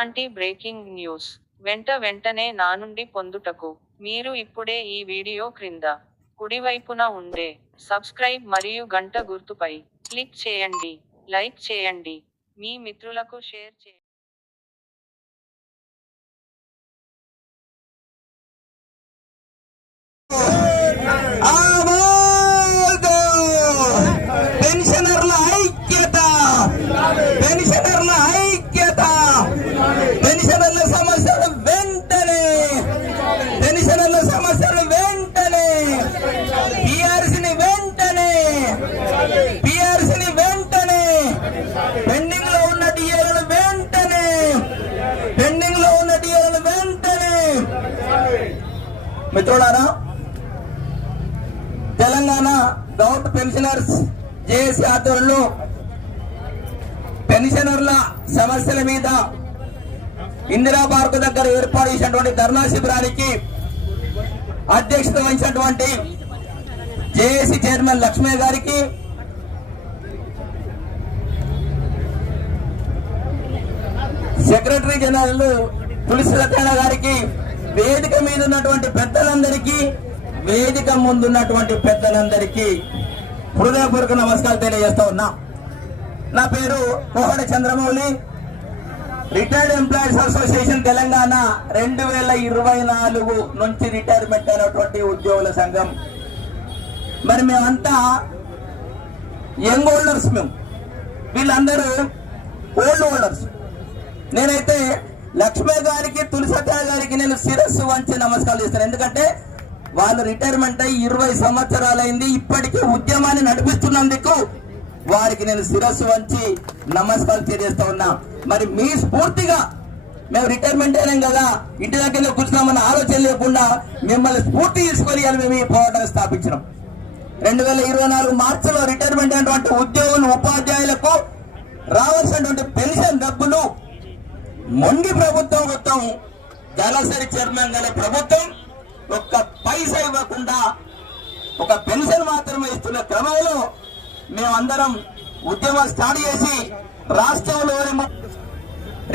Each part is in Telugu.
ఇలాంటి బ్రేకింగ్ న్యూస్ వెంటనే నా నుండి పొందుటకు మీరు ఇప్పుడే ఈ వీడియో క్రింద కుడివైపున ఉండే సబ్స్క్రైబ్ మరియు గంట గుర్తుపై క్లిక్ చేయండి, లైక్ చేయండి, మీ మిత్రులకు షేర్ చేయండి. పెన్షనర్ల ఐక్యత, పెన్షనర్ల ఐక్యత, పెన్షనర్ల సమస్యలు వెంటనే, పెన్షనర్ల సమస్యలు వెంటనే, పిఆర్సీని వెంటనే, పిఆర్సీని వెంటనే, పెండింగ్ లో ఉన్న డిఏలను వెంటనే, పెండింగ్ లో ఉన్న డిఏలను వెంటనే. మిత్రులారా, తెలంగాణ గౌట్ పెన్షనర్స్ జేఏసీ ఆధ్వర్యంలో పెన్షనర్ల సమస్యల మీద ఇందిరా పార్క్ దగ్గర ఏర్పాటు చేసినటువంటి ధర్నా శిబిరానికి అధ్యక్షత వహించినటువంటి జేఏసీ చైర్మన్ లక్ష్మయ్య గారికి, సెక్రటరీ జనరల్ తులసి సత్యనారాయణ గారికి, వేదిక మీద ఉన్నటువంటి పెద్దలందరికీ, వేదిక ముందున్నటువంటి పెద్దలందరికీ హృదయపూర్వక నమస్కారాలు తెలియజేస్తా ఉన్నా. నా పేరు Kohada Chandramouli, retired employees association Telangana 2024 నుంచి రిటైర్మెంట్ అయినటువంటి ఉద్యోగుల సంఘం. మరి మేమంతా యంగ్ హోల్డర్స్, వీళ్ళందరూ ఓల్డ్ హోల్డర్స్. నేనైతే లక్ష్మయ్య గారికి, తులసి సత్యనారాయణ గారికి నేను శిరస్సు వంచి నమస్కారాలు చేస్తాను. ఎందుకంటే వాళ్ళు రిటైర్మెంట్ అయ్యి 20 సంవత్సరాలైంది, ఇప్పటికీ ఉద్యమాన్ని నడిపిస్తున్నందుకు వారికి నేను శిరస్సు వంచి నమస్కారం తెలియజేస్తా ఉన్నా. మరి మీ స్ఫూర్తిగా మేము రిటైర్మెంట్ అయినాం కదా, ఇంటి దగ్గర కూర్చున్నామన్న ఆలోచన లేకుండా మిమ్మల్ని స్ఫూర్తి తీసుకొని మేము ఈ పోరాటాన్ని స్థాపించినాం. 2024 మార్చిలో రిటైర్మెంట్ అయినటువంటి ఉద్యోగులు, ఉపాధ్యాయులకు రావాల్సినటువంటి పెన్షన్ డబ్బులు మొండి ప్రభుత్వం మొత్తం దళసరి చైర్మన్ గల ప్రభుత్వం ఒక్క పైసా ఇవ్వకుండా ఒక పెన్షన్ మాత్రమే ఇస్తున్న క్రమంలో మేమందరం ఉద్యమం స్టార్ట్ చేసి రాష్ట్రంలోని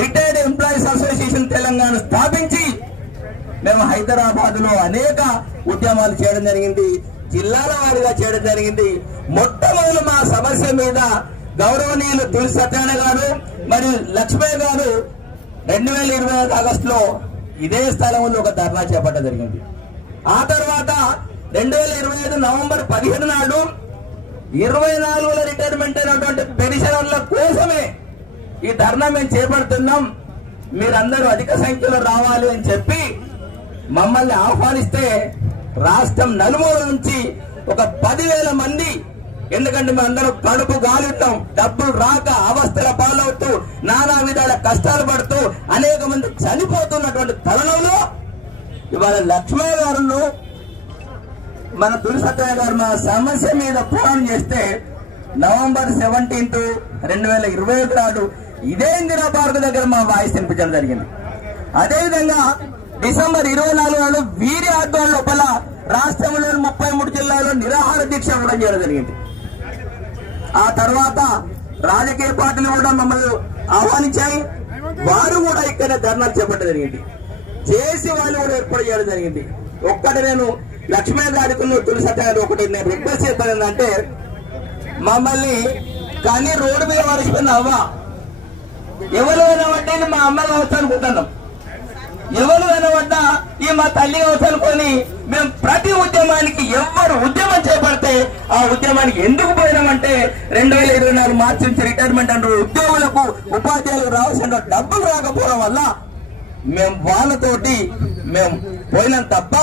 రిటైర్డ్ ఎంప్లాయీస్ అసోసియేషన్ తెలంగాణ స్థాపించి మేము హైదరాబాద్ లో అనేక ఉద్యమాలు చేయడం జరిగింది, జిల్లాల వారీగా చేయడం జరిగింది. మొట్టమొదటి మా సమస్య మీద గౌరవనీయులు తులసి సత్యనారాయణ గారు మరియు లక్ష్మయ్య గారు 2025 ఆగస్టులో ఇదే స్థలంలో ఒక ధర్నా చేపట్టడం జరిగింది. ఆ తర్వాత 2025 నవంబర్ 15 నాడు 24లో రిటైర్మెంట్ అయినటువంటి పెన్షనర్ల కోసమే ఈ ధర్నా మేము చేపడుతున్నాం, మీరందరూ అధిక సంఖ్యలో రావాలి అని చెప్పి మమ్మల్ని ఆహ్వానిస్తే రాష్ట్రం నలుమూల నుంచి ఒక 10,000 మంది, ఎందుకంటే మేమందరం కడుపు గాలిస్తాం, డబ్బులు రాక అవస్థల పాలవుతూ నానా విధాల కష్టాలు పడుతూ అనేక మంది చనిపోతున్నటువంటి తరుణంలో ఇవాళ లక్ష్మయ్య గారు, మన తులసి సత్యనారాయణ గారు మా సమస్య మీద పోరాటం చేస్తే నవంబర్ 17, 2025 నాడు ఇదే ఇందిరా పార్క్ దగ్గర మా వాయిస్ వినిపించడం జరిగింది. అదేవిధంగా డిసెంబర్ 24 నాడు వీరి ఆధ్వర్యం లోపల రాష్ట్రంలోని 33 జిల్లాల్లో నిరాహార దీక్ష కూడా చేయడం జరిగింది. ఆ తర్వాత రాజకీయ పార్టీలు కూడా మమ్మల్ని ఆహ్వానించాయి, వారు కూడా ఇక్కడ ధర్నాలు చేపట్టడం జరిగింది. చేసి వాళ్ళు కూడా ఏర్పాటు చేయడం జరిగింది. ఒక్కటి నేను లక్ష్మయ్య గారికి, తులసి సత్యనారాయణ ఒకటి నేను రిక్వెస్ట్ చేస్తాను ఏంటంటే, మమ్మల్ని కానీ రోడ్డు మీద మరిచిపోయిన అవ్వ ఎవరు వినబడ్డా మా అమ్మ కావచ్చు అనుకుంటున్నాం, ఎవరు వినబడ్డా ఈ మా తల్లి కావచ్చు అనుకొని మేము ప్రతి ఉద్యమానికి ఎవరు ఉద్యమం చేపడితే ఆ ఉద్యమానికి ఎందుకు పోయినామంటే 2024 మార్చి నుంచి రిటైర్మెంట్ అంటారు ఉద్యోగులకు, ఉపాధ్యాయులకు రావాల్సిన డబ్బులు రాకపోవడం వల్ల మేము వాళ్ళతోటి మేము పోయినాం తప్ప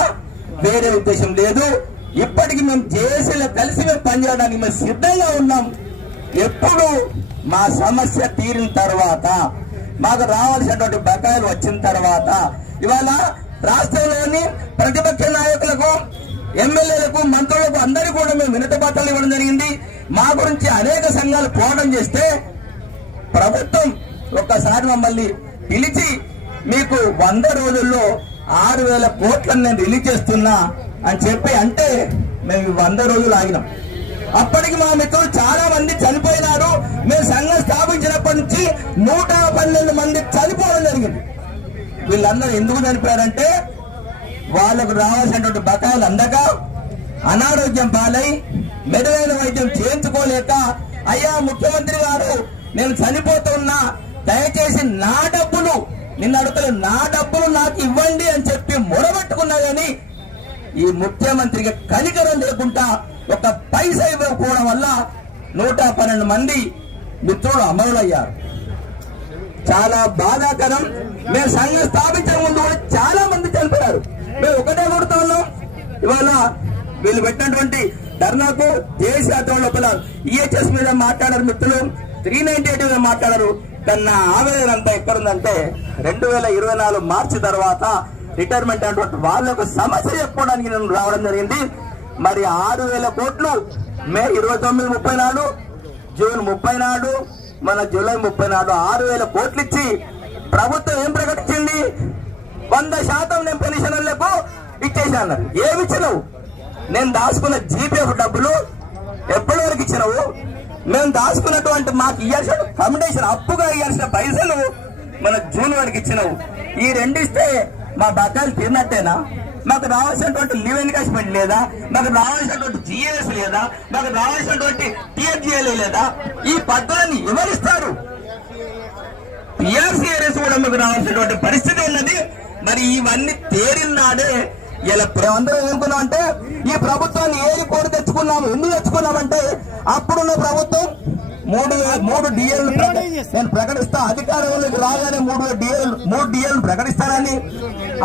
వేరే ఉద్దేశం లేదు. ఇప్పటికి మేము జేఏసీలో కలిసి మేము పనిచేయడానికి మేము సిద్ధంగా ఉన్నాం. ఎప్పుడు మా సమస్య తీరిన తర్వాత, మాకు రావాల్సినటువంటి బకాయిలు వచ్చిన తర్వాత, ఇవాళ రాష్ట్రంలోని ప్రతిపక్ష నాయకులకు, ఎమ్మెల్యేలకు, మంత్రులకు అందరికీ కూడా మేము వినతి పత్రాలు ఇవ్వడం జరిగింది. మా గురించి అనేక సంఘాలు పోరాటం చేస్తే ప్రభుత్వం ఒక్కసారి మమ్మల్ని పిలిచి మీకు 100 రోజుల్లో 6,000 కోట్లను నేను రిలీజ్ చేస్తున్నా అని చెప్పి అంటే మేము 100 రోజులు ఆగినాం. అప్పటికి మా మిత్రులు చాలా మంది చనిపోయినారు. మేము సంఘం స్థాపించినప్పటి నుంచి 112 మంది చనిపోవడం జరిగింది. వీళ్ళందరూ ఎందుకు చనిపోయారంటే వాళ్ళకు రావాల్సినటువంటి బకాయిలు అందక, అనారోగ్యం పాలై, మెరుగైన వైద్యం చేయించుకోలేక, అయ్యా ముఖ్యమంత్రి గారు నేను చనిపోతున్నా, దయచేసి నా డబ్బులు నిన్ను అడుగుతలే, నా డబ్బులు నాకు ఇవ్వండి అని చెప్పి మొరబెట్టుకున్నా గాని ఈ ముఖ్యమంత్రికి కనికరం లేకుండా ఒక పైసా ఇవ్వకపోవడం వల్ల 112 మంది మిత్రులు అమరులయ్యారు. చాలా బాధాకరం. మేము సంఘం స్థాపించే ముందు కూడా చాలా మంది చనిపోయారు. మేము ఒకటే కొడుతా ఉన్నాం. ఇవాళ వీళ్ళు పెట్టినటువంటి ధర్నాకు జేఏసీ ఆధ్వర్యం లోపల ఈహెచ్ఎస్ మీద మాట్లాడారు మిత్రులు, 398 మీద మాట్లాడారు. కానీ నా ఆవేదన అంతా ఎక్కడుందంటే 2024 మార్చి తర్వాత రిటైర్మెంట్ అయినటువంటి వాళ్ళకు సమస్య చెప్పుకోవడానికి నేను రావడం జరిగింది. మరి 6,000 కోట్లు మే 29, 30 నాడు, జూన్ 30 నాడు, మన జూలై 30 నాడు 6,000 కోట్లు ఇచ్చి ప్రభుత్వం ఏం ప్రకటించింది? 100% నేను పెన్షనర్లకు ఇచ్చేసాను. ఏమి ఇచ్చినావు? నేను దాచుకున్న జీపీఎఫ్ డబ్బులు ఎప్పటి వరకు ఇచ్చినావు? మేము దాచుకున్నటువంటి మాకు ఇవ్వాల్సిన కమిటేషన్ అప్పుగా ఇవ్వాల్సిన పైసలు మన జూన్ వరకు ఇచ్చినావు. ఈ రెండిస్తే మా బకాయిలు తీరినట్టేనా? మాకు రావాల్సినటువంటి లీవ్ ఎన్కాష్మెంట్ లేదా? మాకు రావాల్సినటువంటి జిఎస్ లేదా? మాకు రావాల్సినటువంటి టిఎఫ్జిఎల్ లేదా? ఈ పద్ధతులను వివరిస్తారు. టిఆర్సీఆర్ఎస్ కూడా మీకు రావాల్సినటువంటి పరిస్థితి ఉన్నది. మరి ఇవన్నీ తేరినాడే ఇలా అందరం ఏమనుకున్నాం అంటే ఈ ప్రభుత్వాన్ని ఏది కోరి తెచ్చుకున్నాము. ఎందుకు తెచ్చుకున్నామంటే అప్పుడున్న ప్రభుత్వం 3 డిఎల్ నేను ప్రకటిస్తా, అధికారంలోకి రాగానే 3 డిఎల్ ప్రకటిస్తానని,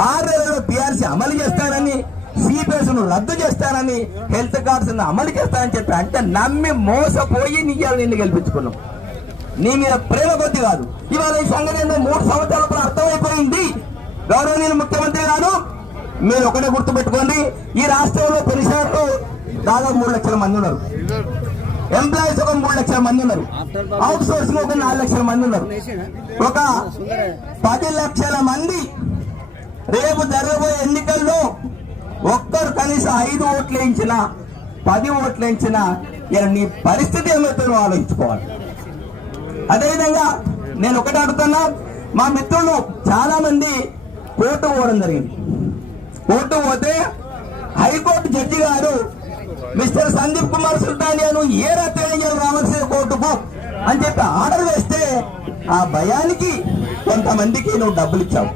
6 నెలల్లో పిఆర్సీ అమలు చేస్తానని, సిపిఎస్ ను రద్దు చేస్తానని, హెల్త్ కార్డ్స్ అమలు చేస్తానని చెప్పి అంటే నమ్మి మోసపోయి నిన్ను గెలిపించుకున్నాం. నీ మీద ప్రేమ కొద్ది కాదు. ఇవాళ ఈ సంగతి 3 సంవత్సరాల అర్థమైపోయింది. గౌరవనీయులు ముఖ్యమంత్రి గారు, మీరు ఒకటే గుర్తుపెట్టుకోండి, ఈ రాష్ట్రంలో పెన్షనర్లు దాదాపు 3 లక్షల మంది ఉన్నారు. ఎంప్లాయీస్ ఒక 3 లక్షల మంది ఉన్నారు. అవుట్ సోర్సింగ్ ఒక 4 లక్షల మంది ఉన్నారు. ఒక 10 లక్షల మంది రేపు జరగబోయే ఎన్నికల్లో ఒక్కరు కనీసం 5 ఓట్లు వేయించినా 10 ఓట్లు వేయించినా నీ పరిస్థితి ఏమవుతుందో ఆలోచించుకోవాలి. అదేవిధంగా నేను ఒకటి అడుగుతున్నా, మా మిత్రులు చాలా మంది కోర్టు పోవడం జరిగింది. కోర్టు పోతే హైకోర్టు జడ్జి గారు మిస్టర్ సందీప్ కుమార్ సుల్తానియాను ఏ రాత్రి రావాల్సిన కోర్టుకు అని చెప్పి ఆర్డర్ వేస్తే ఆ భయానికి కొంతమందికి నువ్వు డబ్బులు ఇచ్చావు.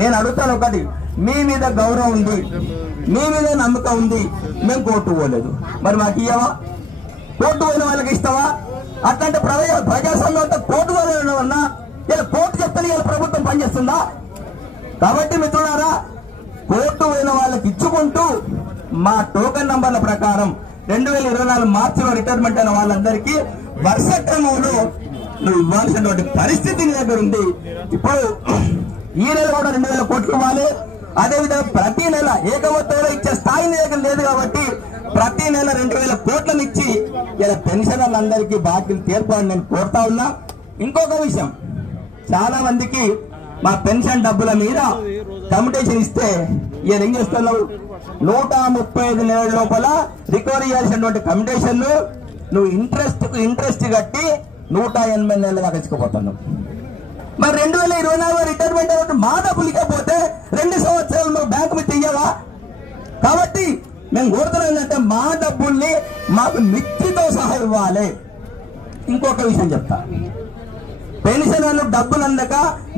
నేను అడుగుతాను ఒకటి, మీ మీద గౌరవం ఉంది, మీ మీద నమ్మకం ఉంది, మేము కోర్టు పోలేదు, మరి మాకు ఇయ్యవా? కోర్టు పోయిన వాళ్ళకి ఇస్తావా? అట్లాంటి ప్రజాస్వామ్యంతో కోర్టు పోయిన వల్ల ఇలా కోర్టు చెప్తే ఇలా ప్రభుత్వం పనిచేస్తుందా? కాబట్టి మిత్రులారా, కోర్టు పోయిన వాళ్ళకి ఇచ్చుకుంటూ మా టోకెన్ నంబర్ల ప్రకారం 2024 మార్చిలో రిటైర్మెంట్ అయిన వాళ్ళందరికీ వరుస క్రమంలో నువ్వు ఇవ్వాల్సినటువంటి పరిస్థితి నీ దగ్గర ఉంది. ఇప్పుడు ఈ నెల కూడా 2,000 కోట్లు ఇవ్వాలి. అదేవిధంగా ప్రతి నెల ఏకవత్తులో ఇచ్చే స్థాయి నీ దగ్గర లేదు కాబట్టి ప్రతి నెల 2,000 కోట్లను ఇచ్చి ఇలా పెన్షనర్లందరికీ బాకీలు తీర్పాలని నేను కోరుతా ఉన్నా. ఇంకొక విషయం, చాలా మందికి మా పెన్షన్ డబ్బుల మీద కమిటేషన్ ఇస్తే ఈయన ఏం చేస్తున్నావు? 135 నెలల లోపల రికవరీ చేయాల్సినటువంటి కమిటేషన్ నువ్వు ఇంట్రెస్ట్ కట్టి 180 నెలలు దాకా ఇచ్చుకోపోతున్నావు. మరి 2024 రిటైర్మెంట్ అయినట్టు మా డబ్బులు ఇకపోతే 2 సంవత్సరాలు నువ్వు బ్యాంకు మీద ఇయ్యవా? కాబట్టి మేము కోరుతున్నాం ఏంటంటే మా డబ్బుల్ని మాకు మిత్తితో సహా ఇవ్వాలి. ఇంకొక విషయం చెప్తా, పెన్షనర్లు డబ్బులు అందక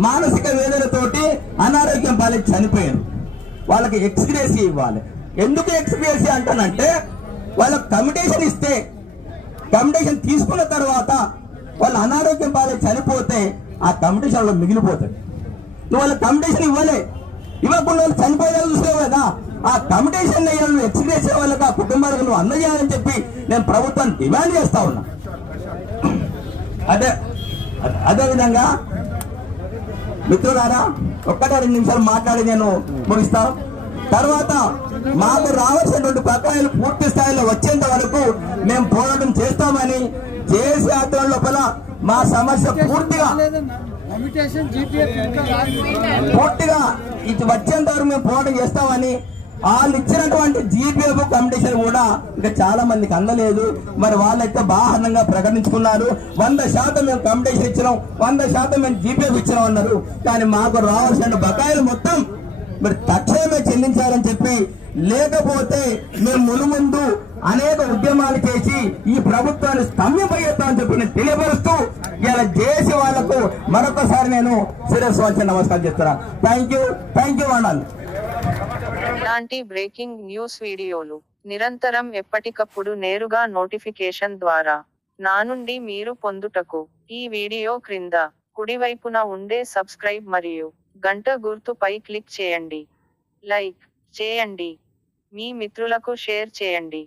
మానసిక వేదనతోటి అనారోగ్యం పాలై చనిపోయారు. వాళ్ళకి ఎక్స్గ్రేసీ ఇవ్వాలి. ఎందుకు ఎక్స్గ్రేసీ అంటానంటే వాళ్ళకి కమిటేషన్ ఇస్తే, కమిటేషన్ తీసుకున్న తర్వాత వాళ్ళు అనారోగ్యం పాలై చనిపోతే ఆ కమిటేషన్ లో మిగిలిపోతుంది. నువ్వు వాళ్ళకి కమిటేషన్ ఇవ్వకుండా వాళ్ళు చనిపోయేలా చూసావు కదా, ఆ కమిటేషన్ ఎక్స్గ్రేసీ వాళ్ళకి ఆ కుటుంబాలకు నువ్వు అందజేయాలని చెప్పి నేను ప్రభుత్వాన్ని డిమాండ్ చేస్తా ఉన్నా. అదేవిధంగా మిత్రులారా, 1-2 నిమిషాలు మాట్లాడి నేను ముగిస్తాను. తర్వాత మాకు రావాల్సినటువంటి బకాయిలు పూర్తి స్థాయిలో వచ్చేంత వరకు మేము పోరాటం చేస్తామని జేఏసీ ఆధ్వర్యం లోపల మా సమస్య పూర్తిగా ఇది వచ్చేంత వరకు మేము పోరాటం చేస్తామని వాళ్ళు ఇచ్చినటువంటి జీపీఎఫ్ కమిటీషన్ కూడా ఇంకా చాలా మందికి అందలేదు. మరి వాళ్ళైతే బాహనంగా ప్రకటించుకున్నారు. 100% మేము కమిటీషన్ ఇచ్చినాం, 100% మేము జీపీఎఫ్ ఇచ్చినాం అన్నారు. కానీ మాకు రావాల్సిన బకాయిలు మొత్తం మరి తక్షణమే చెల్లించాలని చెప్పి, లేకపోతే మేము మునుముందు అనేక ఉద్యమాలు చేసి ఈ ప్రభుత్వాన్ని స్తంభింపజేస్తామని చెప్పి నేను తెలియపరుస్తూ ఇలా చేసి వాళ్లకు మరొకసారి నేను శిరస్సు వంచి నమస్కారం చేస్తున్నాను. థ్యాంక్ యూ అన్నాను. ఇలాంటి బ్రేకింగ్ న్యూస్ వీడియోలు నిరంతరం ఎప్పటికప్పుడు నేరుగా నోటిఫికేషన్ ద్వారా నా నుండి మీరు పొందుటకు ఈ వీడియో క్రింద కుడివైపున ఉండే సబ్స్క్రైబ్ మరియు గంట గుర్తుపై క్లిక్ చేయండి. లైక్ చేయండి. మీ మిత్రులకు షేర్ చేయండి.